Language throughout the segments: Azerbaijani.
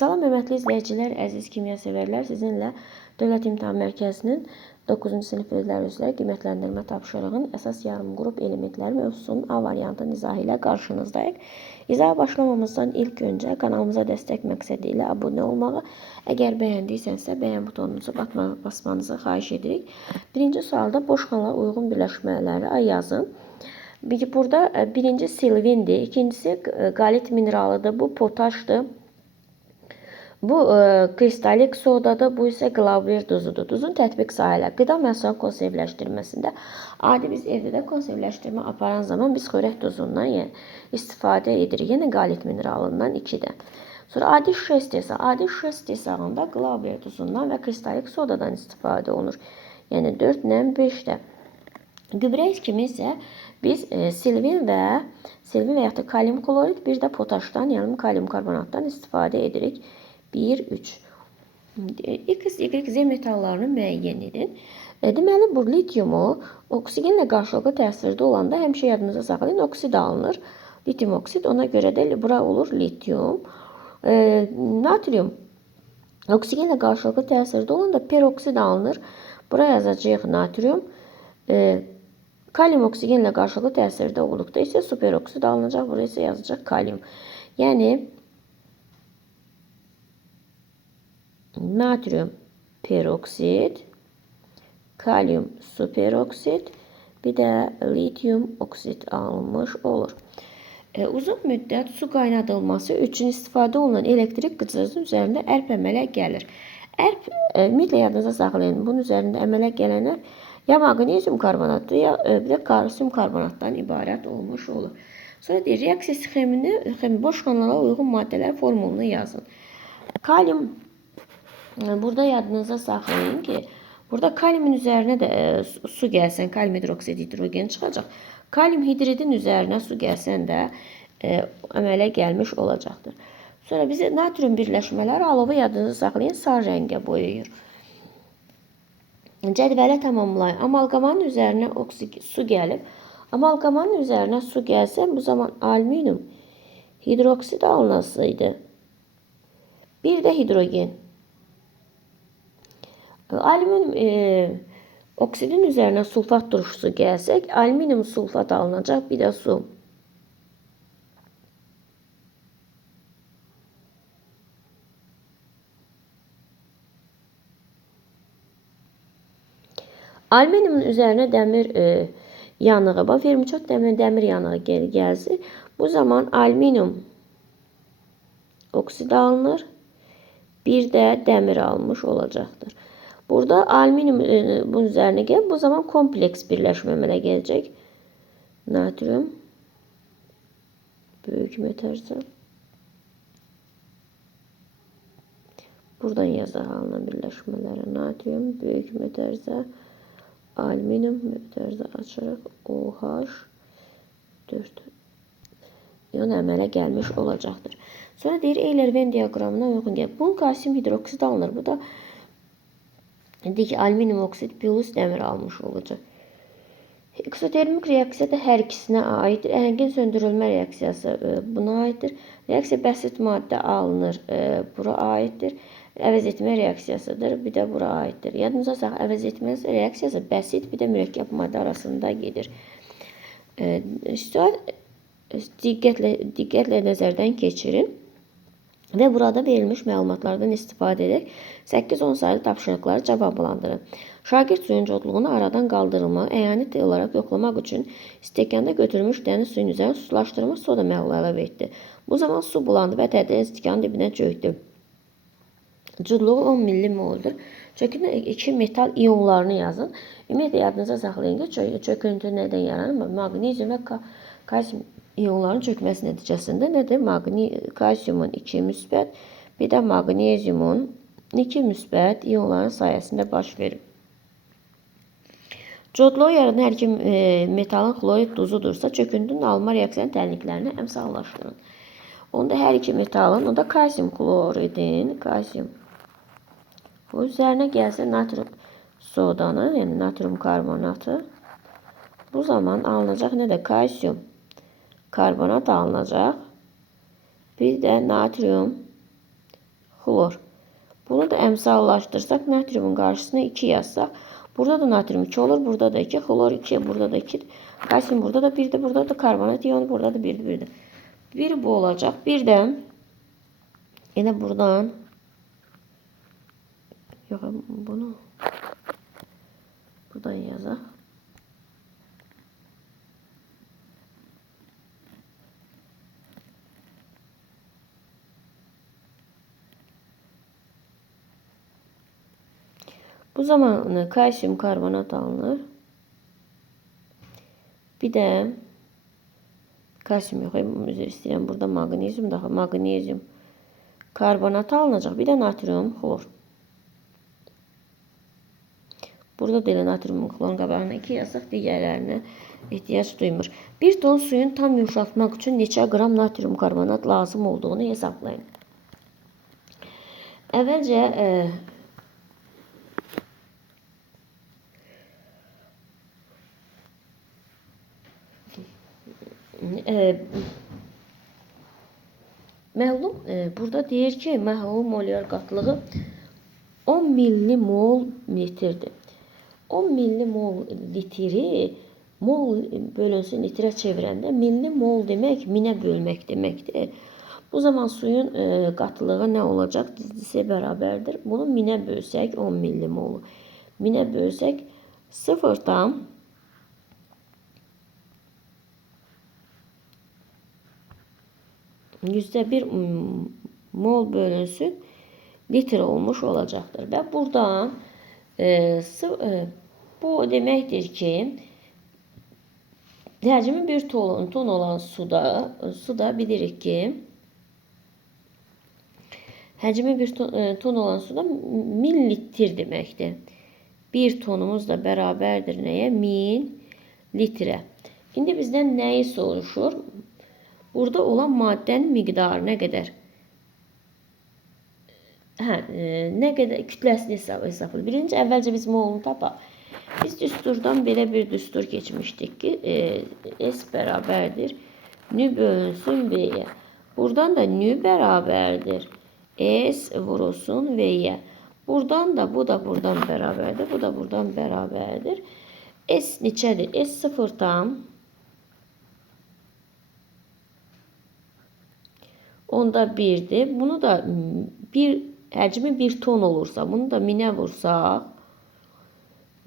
Salam hörmətli izləyicilər, əziz kimyasevərlər, sizinlə Dövlət İmtahan Mərkəzinin 9-cu sinif özləri üzrə qiymətləndirmə tapşırığının əsas yarım qrup elementləri mövzusunun A variantının izahı ilə qarşınızdayıq. İzaha başlamamızdan ilk öncə kanalımıza dəstək məqsədi ilə abunə olmağı, əgər bəyəndiysənsə bəyən butonunuzu basmanızı xahiş edirik. Birinci sualda boş xanala uyğun birləşmələri yazın. Burada birinci silvindir, ikincisi qalit mineralıdır, bu potaşdır. Bu kristalik sodadır, bu isə qlavur duzudur. Duzun tətbiq sahələri qida məhsullarının konservləşdirməsində adi biz evdə də konservləşdirmə aparan zaman biz xörək duzundan istifadə edirik. Yəni qalit mineralından 2-də. Sonra adi şişə istehsalı. Adi şişə istehsalında qlavur duzundan və kristalik sodadan istifadə olunur. Yəni 4-lə 5-də. Gübrə kimi isə biz silvin və ya da kalium klorid, bir də potaşdan, yəni kalium karbonatdan istifadə edirik. 1, 3. X, Y, Z metallarını müəyyən edin. Deməli, bu lityumu oksigenlə qarşılıqlı təsirdə olanda həmişə yadınıza saxlayın, oksid alınır. Lityum oksid, ona görə də bura olur lityum. Natrium oksigenlə qarşılıqlı təsirdə olanda peroksid alınır. Bura yazacağıq natrium. Kalium oksigenlə qarşılıqlı təsirdə olduqda isə superoksid alınacaq. Buraya isə yazacaq kalium. Yəni natrium peroksid, kalium superoksid, bir də lityum oksid alınmış olur. Uzun müddət su qaynadılması üçün istifadə olunan elektrik qıcıcının üzərində ərp əmələ gəlir. Ərp, ümumiyyətlə yadınıza saxlayın, bunun üzərində əmələ gələnlər ya maqnezium karbonatı, ya bir də kalsium karbonatdan ibarət olmuş olur. Sonra deyir, reaksiya sxemini, boş xanala uyğun maddələr formulunu yazın. Kalium, burada yadınıza saxlayın ki, burada kaliumun üzərinə də su gəlsən, kalium hidroksid hidrogen çıxacaq. Kalium hidridin üzərinə su gəlsən də əmələ gəlmiş olacaqdır. Sonra bizə natrium birləşmələri alovu yadınıza saxlayın, sarı rəngə boyayır. Cədvələ tamamlayın. Amalqamanın üzərinə su gəlib. Amalqamanın üzərinə su gəlsə, bu zaman alüminium hidroksid alınasıydı. Bir də hidrogen. Alüminium oksidin üzərinə sulfat turşusu gəlsək, alüminium sulfat alınacaq, bir də su. Alüminiumun üzərinə dəmir yanığı, vermiçot dəmir yanığı gəlsin. Bu zaman alüminium oksid alınır, bir də dəmir almış olacaqdır. Burada alüminium bunun üzərinə gəlir. Bu zaman kompleks birləşmə əmələ gələcək. Natrium böyük mötərizə. Buradan yazaq alınan birləşmələri. Natrium böyük mötərizə. Alüminium mötərizə açırıq. OH 4. Yəni əmələ gəlmiş olacaqdır. Sonra deyir, Euler-Venn diaqramına uyğun gəlir. Bunun kalsium hidroksid alınır. Bu da alüminium oksid plus dəmir almış olacaq. Eksotermik reaksiya da hər ikisinə aiddir. Əhəngin söndürülmə reaksiyası buna aiddir. Reaksiya bəsit maddə alınır, bura aiddir. Əvəz etmə reaksiyasıdır, bir də bura aiddir. Yadınıza sax, əvəz etmə reaksiyası bəsit, bir də mürəkkəb maddə arasında gedir. Diqqətlə nəzərdən keçirin və burada verilmiş məlumatlardan istifadə edək 8-10 sayılı tapşırıqları cavablandırın. Şagird suyun codluğunu aradan qaldırılmağı, əyani olaraq yoxlamaq üçün stəkanda götürülmüş dəniz suyun üzərinə suslaşdırılmış soda məhlulu əlavə etdi. Bu zaman su bulandı və tədricən stəkanın dibinə çökdü. Codluğu 10 millimoldur. Çöküntü 2 metal iyonlarını yazın. Ümumiyyətlə yadınıza saxlayın ki, çöküntü nədən yaranır? Maqnezium və kalsium iyonların çökməsi nəticəsində nədir? Kalsiumun 2 müsbət, bir də maqneziumun 2 müsbət iyonların sayəsində baş verir. Codluğu yaradan hər iki metalın xlorid duzudursa, çöküntünün alınma reaksiyanın təlinliklərini əmsallaşdırın. Onda hər iki metalın, o da kalsium kloridin, bu üzərinə gəlsə natrium sodanı, yəni natrium karbonatı. Bu zaman alınacaq nə də kalsium karbonat alınacaq. Bir də natrium xlor. Bunu da əmsallaşdırsaq, natriumun qarşısına 2 yazsaq, burada da natrium 2 olur, burada da 2, xlor 2, burada da 2, kalsium burada da 1'dir, burada da karbonat iyonu, burada da 1'dir. Bir bu olacaq. Bir də yine buradan yok bunu buradan yazaq. Bu zaman kalsiyum karbonat alınır. Bir de kalsiyum yok. Üzr istəyirəm. Burada magnezyum daha magnezyum karbonat alınacaq. Bir de natrium xlor. Burada da elə natrium xlorun qabağına 2 yazsaq, digərlərinə ehtiyac duymur. 1 ton suyun tam yumşaltmaq üçün neçə qram natrium karbonat lazım olduğunu hesablayın. Əvvəlcə məhlum burada deyir ki, məhlum molyar qatlığı 10 millimol litrdir. 10 millimol litri mol bölünsün litrə çevirəndə millimol demək minə bölmək deməkdir. Bu zaman suyun qatlığı nə olacaq? Dizisi bərabərdir. Bunu minə bölsək 10 millimolu. Minə bölsək 0,1 mol bölünsün litre olmuş olacaqdır. Və buradan bu deməkdir ki, həcmi 1 ton olan suda bilirik ki, həcmi 1 ton olan suda 1000 litr deməkdir. 1 tonumuz da bərabərdir nəyə? 1000 litrə. İndi bizdən nəyi soruşur? Burada olan maddənin miqdarı nə qədər? Nə qədər kütləsini hesablayır. Birinci əvvəlcə biz molunu tapaq. Biz düsturdan belə bir düstur keçmişdik ki, S bərabərdir nü bölünsün V-yə. Buradan da nü bərabərdir S vurulsun V-yə. Buradan da bu da buradan bərabərdir, bu da buradan bərabərdir. S neçədir? S 0,1 onda 1'dir. Bunu da həcmi 1 ton olursa, bunu da minə vursaq,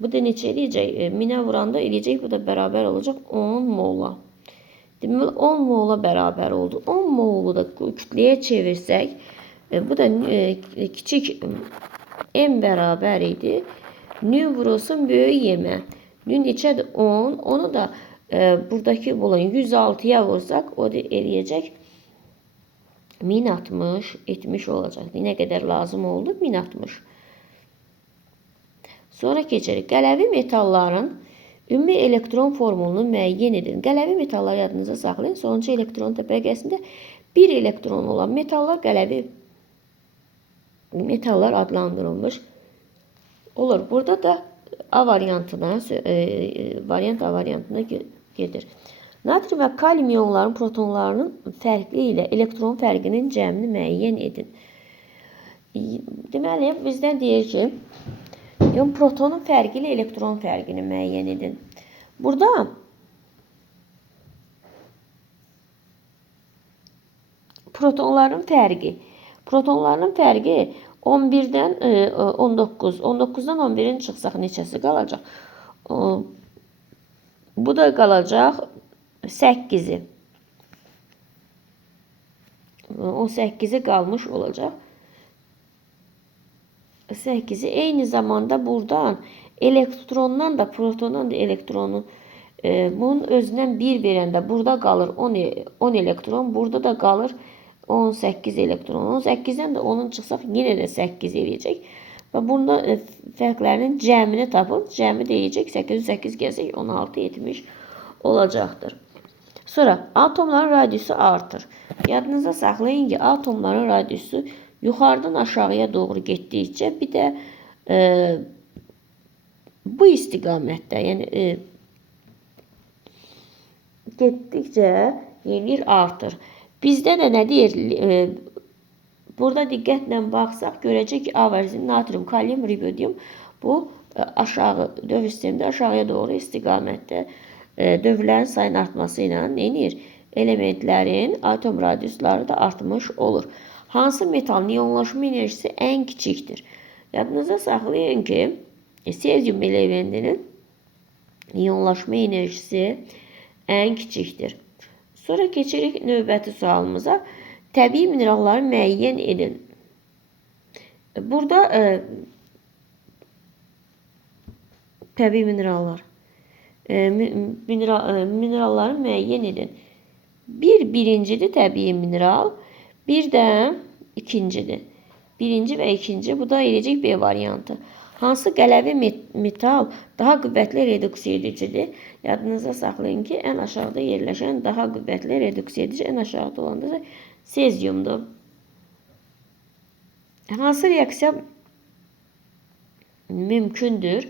bu da neçə eləyəcək? Minə vuranda eləyəcək, bu da bərabər olacaq 10 mola. Deməli 10 mola bərabər oldu. 10 molu da kütləyə çevirsək, bu da kiçik M bərabər idi. Nü vurulsun böyük Y-ə. Nü neçədir? 10. Onu da buradakı olan 106'ya vursaq, o da eləyəcək 1060 etmiş olacaq. Nə qədər lazım oldu? 1060. Sonra keçirik. Qələvi metalların ümumi elektron formulunu müəyyən edin. Qələvi metalları yadınıza saxlayın. Sonuncu elektron təbəqəsində 1 elektron olan metallar qələvi metallar adlandırılmış olur. Burada da A variantına, variant A variantına gedir. Natrium və kalium iyonların protonlarının fərqli ilə elektron fərqinin cəmini müəyyən edin. Deməli, bizdən deyir ki, protonun fərqi ilə elektron fərqini müəyyən edin. Burada protonların fərqi 11'dən 19, 19'dan 11'in çıxsaq neçəsi qalacaq? Bu da qalacaq 8'i. 18'i qalmış olacaq. 8'i eyni zamanda buradan elektrondan da protondan da elektronu bunun özündən 1 verəndə burada qalır 10 elektron, burada da qalır 18 elektron. 18'dən də 10'un çıxsaq yenə də 8 eləyəcək. Və bunda fərqlərinin cəmini tapıb, cəmi deyəcək 808 gəzək 16 etmiş olacaqdır. Sonra atomların radiusu artır. Yadınıza saxlayın ki, atomların radiusu yuxarıdan aşağıya doğru getdikcə bir də bu istiqamətdə, yəni getdikcə yenir artır. Bizdə də nə deyir? Burada diqqətlə baxsaq görəcək ki, A vərzinin natrium, kalium, rubidium bu aşağı dövr sistemində aşağıya doğru istiqamətdə dövrlərin sayının artması ilə neynir? Elementlərin atom radiusları da artmış olur. Hansı metalın iyonlaşma enerjisi ən kiçikdir? Yadınızda saxlayın ki, sezyum elementinin iyonlaşma enerjisi ən kiçikdir. Sonra keçirik növbəti sualımıza. Təbii mineralları müəyyən edin. Burada təbii mineralları müəyyən edin. Birincidir təbii mineral, bir də ikincidir. Birinci və ikinci, bu da eləcək B variantı. Hansı qələvi metal daha qüvvətli reduksiya edicidir? Yadınızda saxlayın ki, ən aşağıda yerləşən daha qüvvətli reduksiya edici, ən aşağıda olan da sezyumdur. Hansı reaksiya mümkündür?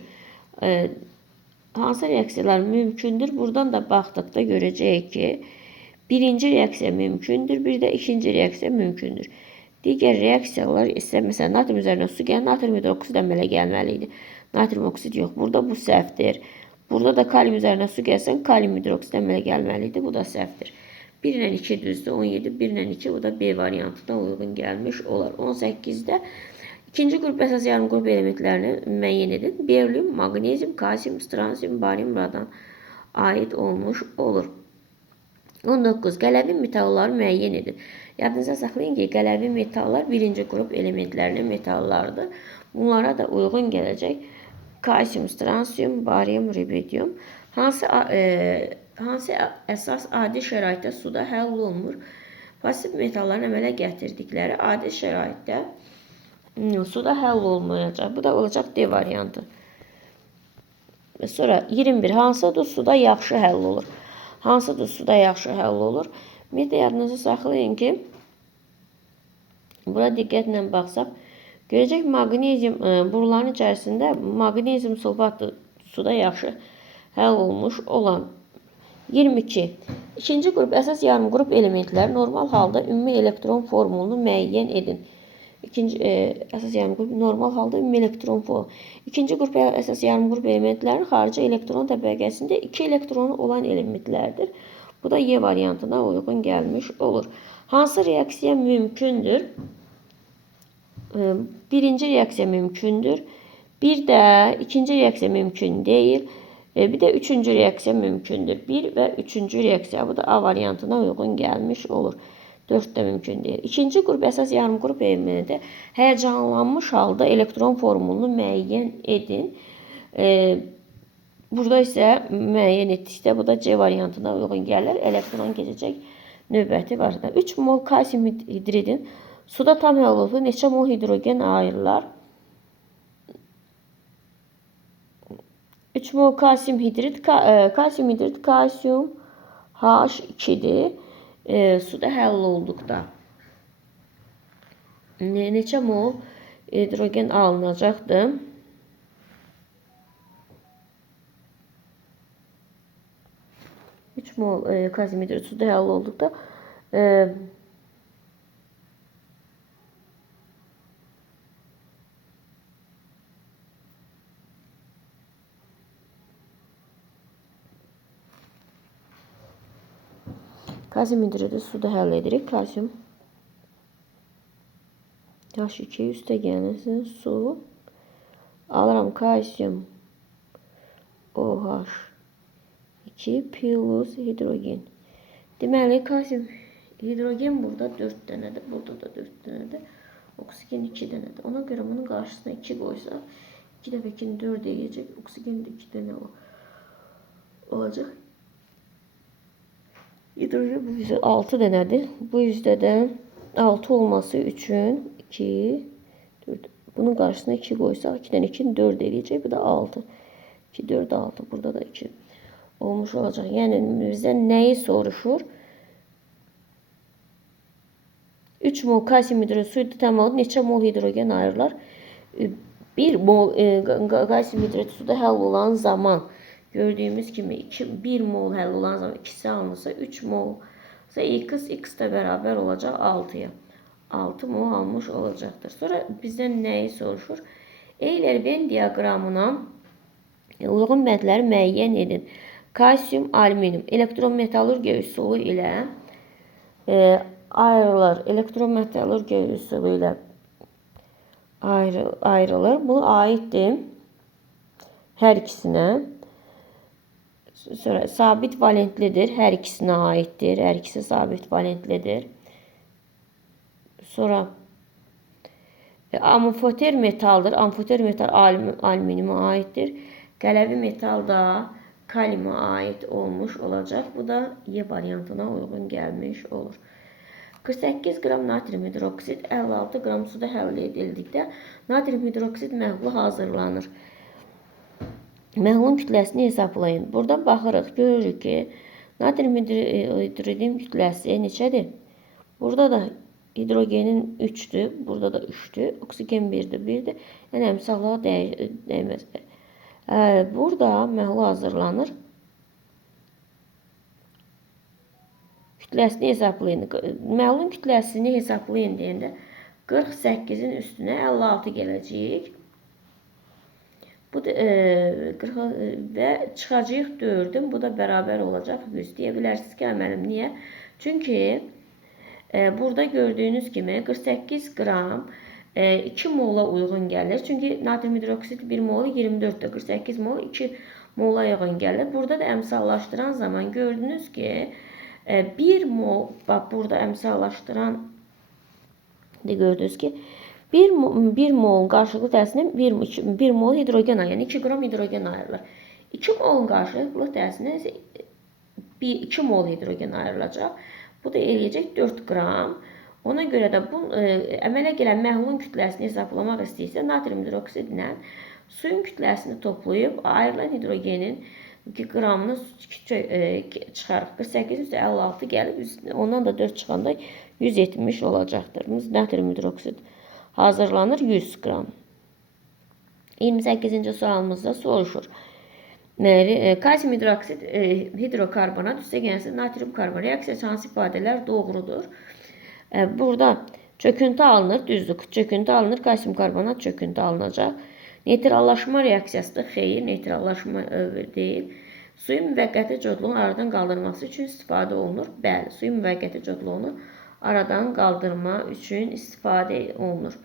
Hansı reaksiyalar mümkündür? Buradan da baxdıqda görəcəyik ki, birinci reaksiya mümkündür, bir də ikinci reaksiya mümkündür. Digər reaksiyalar isə, məsələn, natrium üzərinə su gələn, natrium hidroksid əmələ gəlməliydi. Natrium oksid yox, burada bu səhvdir. Burada da kalium üzərinə su gəlsən, kalium hidroksid əmələ gəlməliydi, bu da səhvdir. 1 ilə 2 düzdür, 17, 1 ilə 2, bu da B variantına uyğun gəlmiş olar. 18-də ikinci qrup əsas yarım qrup elementlərini müəyyən edin. Berlium, maqnezium, kalsium, stronsium, barium, radan aid olmuş olur. 19. Qələvi metalları müəyyən edin. Yadınıza saxlayın ki, qələvi metallar birinci qrup elementlərinin metallarıdır. Bunlara da uyğun gələcək kalsium, stronsium, barium, rubidium. Hansı əsas adi şəraitdə suda həll olunmur? Pasiv metalların əmələ gətirdikləri adi şəraitdə suda həll olmayacaq. Bu da olacaq D variantı. Sonra 21. Hansı duz suda yaxşı həll olur? Hansı duz suda yaxşı həll olur? Bir də yadınızı saxlayın ki, bura diqqətlə baxsaq, görəcək maqnezium boruların içərisində maqnezium sulfatı suda yaxşı həll olmuş olan. 22. İkinci qrup əsas yarım qrup elementləri normal halda ümumi elektron formulunu müəyyən edin. İkinci əsas yarım qrup normal halda ümumi elektron formulu. İkinci qrup əsas yarım qrup elementləri xarici elektron təbəqəsində 2 elektronu olan elementlərdir. Bu da Y variantına uyğun gəlmiş olur. Hansı reaksiya mümkündür? Birinci reaksiya mümkündür. Bir də ikinci reaksiya mümkün deyil. Bir də üçüncü reaksiya mümkündür. 1 və üçüncü reaksiya, bu da A variantına uyğun gəlmiş olur. 4 də mümkün deyil. İkinci qrup əsas yarım qrup elementində həyəcanlanmış halda elektron formulunu müəyyən edin. Burada isə müəyyən etdikdə bu da C variantına uyğun gəlir. Elektron keçəcək növbəti var. 3 mol kalsium hidridin suda tam həll olunduğu neçə mol hidrogen ayrılar? 3 mol kalsium hidrid, kalsium H2'dir. Suda həll olduqda neçə mol hidrogen alınacaqdır? 3 mol kalsium hidrid suda həll olduqda kalsium hidridi suda həll edirik. Kalsium H2 üstə gəlsin su. Alıram kalsium OH2 plus hidrogen. Deməli, kalsium hidrogen burada 4 dənədir. Burada da 4 dənədir. Oksigen 2 dənədir. Ona görə bunun qarşısına 2 qoysa 2 dəfə 2-ni 4 eləyəcək. Oksigen də 2 dənə olacaq. Hidrojen bu yüzde 6 dənədir. Bu yüzdə də 6 olması üçün 2, 4. Bunun qarşısına 2 qoysaq 2-dən 2-ni 4 eləyəcək. Bu da 6. 2, 4, 6. Burada da 2 olmuş olacaq. Yəni bizdən nəyi soruşur? 3 mol kalsium hidridi suda tam oldu. Neçə mol hidrogen ayrılar? 1 mol kalsium hidridi suda həll olan zaman gördüyümüz kimi 1 mol həll olan zaman 2'si alınırsa 3 mol ise x da beraber olacaq 6'ya. 6 mol almış olacaqdır. Sonra bizdən nəyi soruşur? Euler Venn diaqramına uyğun bəndləri müəyyən edin. Kalsium, alüminium, elektrometallurgiya üsulu ilə ayrılır. Elektrometallurgiya üsulu ilə ayrılır. Bu aiddir hər ikisinə. Sonra sabit valentlidir. Hər ikisinə aiddir. Hər ikisi sabit valentlidir. Sonra amfoter metaldır. Amfoter metal alüminiuma aiddir. Qələvi metal da kaliuma aid olmuş olacaq. Bu da Y variantına uyğun gəlmiş olur. 48 qram natrium hidroksid 56 qram suda həll edildikdə natrium hidroksid məhlulu hazırlanır. Məhlulun kütləsini hesablayın. Burada baxırıq, görürük ki, natrium hidridin kütləsi neçədir? Burada da hidrogenin 3'dür, burada da 3'dür. Oksigen 1'dir, 1'dir. Yəni əmsallığa dəyməz. Burada məhlul hazırlanır. Kütləsini hesablayın. Məhlulun kütləsini hesablayın deyəndə 48'in üstünə 56 gələcək. Bu da 40 və çıxacağıq 4'ün. Bu da bərabər olacaq 100 deyə bilərsiniz ki, əməlim. Niyə? Çünki burada gördüyünüz kimi 48 qram 2 mola uyğun gəlir. Çünki natrium hidroksid 1 molu 24'dür. 48 mol 2 mola uyğun gəlir. Burada da əmsallaşdıran zaman gördünüz ki 1 mol, bax burada əmsallaşdıran gördünüz ki 1 molun qarşılıqlı təsirindən 1 mol hidrogen ayrılır. Yəni 2 qram hidrogen ayrılır. 2 molun qarşılıqlı təsirindən isə 2 mol hidrogen ayrılacaq. Bu da eləyəcək 4 qram. Ona görə də bu əmələ gələn məhlulun kütləsini hesablamaq istəyirsə, natrium hidroksid ilə suyun kütləsini toplayıb ayrılan hidrogenin 2 qramını çıxarıq. 48 üstə 56 gəlib, ondan da 4 çıxanda 170 olacaqdır. Natrium hidroksid hazırlanır 100 qram. 28-ci sualımızda soruşur. Kalsium hidroksid hidrokarbonat üstəgəlsin natrium karbon reaksiyası hansı ifadələr doğrudur? Burada çöküntü alınır, düzdür. Çöküntü alınır, kalsium karbonat çöküntü alınacaq. Neytrallaşma reaksiyasıdır. Xeyr, neytrallaşma deyil. Suyun müvəqqəti codluğunun aradan qaldırılması üçün istifadə olunur. Bəli, suyun müvəqqəti codluğunu aradan qaldırma üçün istifadə olunur.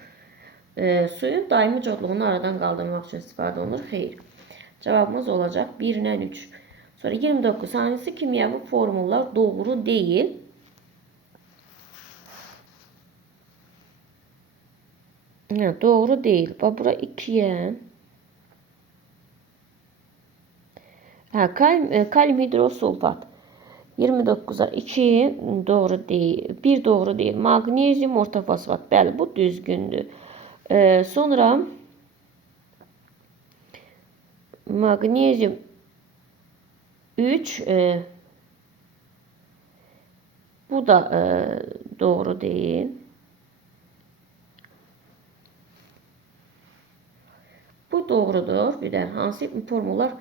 Suyun daimi codluğunu aradan qaldırmaq üçün istifadə olunur. Xeyr. Cavabımız olacaq 1-lə 3. Sonra 29. Hansı kimyəvi formullar doğru deyil? Doğru deyil. Bax, bura 2-yə. Kalium hidrosulfat. 29'a 2 doğru değil. 1 doğru değil. Magnezyum ortofosfat. Bəli, bu düzgündür. Sonra magnezyum 3 bu da doğru değil. Bu doğrudur. Bir de hansı formullar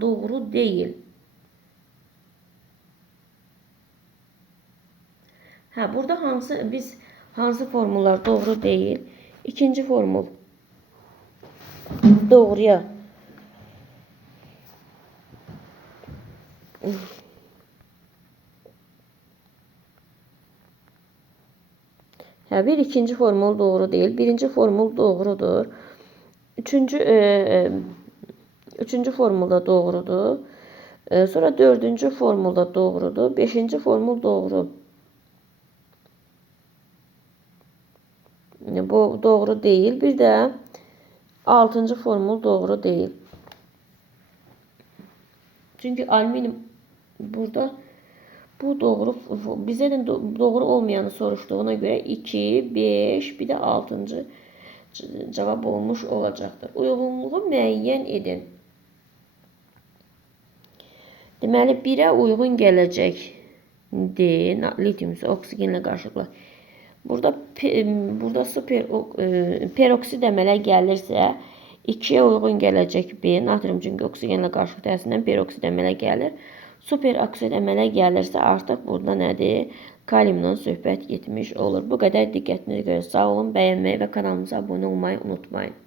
doğru değil? Burada hansı formullar doğru değil? İkinci formul doğruya ikinci formul doğru değil. Birinci formul doğrudur. Üçüncü formulda doğrudur. Sonra dördüncü formulda doğrudur. Beşinci formul doğru. Bu doğru değil. Bir de 6. formul doğru değil. Çünkü alüminyum burada bu doğru, bize de doğru olmayanı soruştuğuna göre 2, 5 bir de 6. cevap olmuş olacaktır. Uyğunluğu müəyyən edin. Deməli 1'ə uyğun gələcəkdir. Lityum oksigenlə qarşılıqlı. Burada peroksid əmələ gəlirsə 2'ye uyğun gələcək 1. Natrium çünki oksigenlə qarşılıqlı təsirindən peroksid əmələ gəlir. Superoksid əmələ gəlirsə, artıq burada nədir? Kaliumdan söhbət getmiş olur. Bu qədər diqqətinize görə sağ olun. Bəyənməyi və kanalımıza abunə olmayı unutmayın.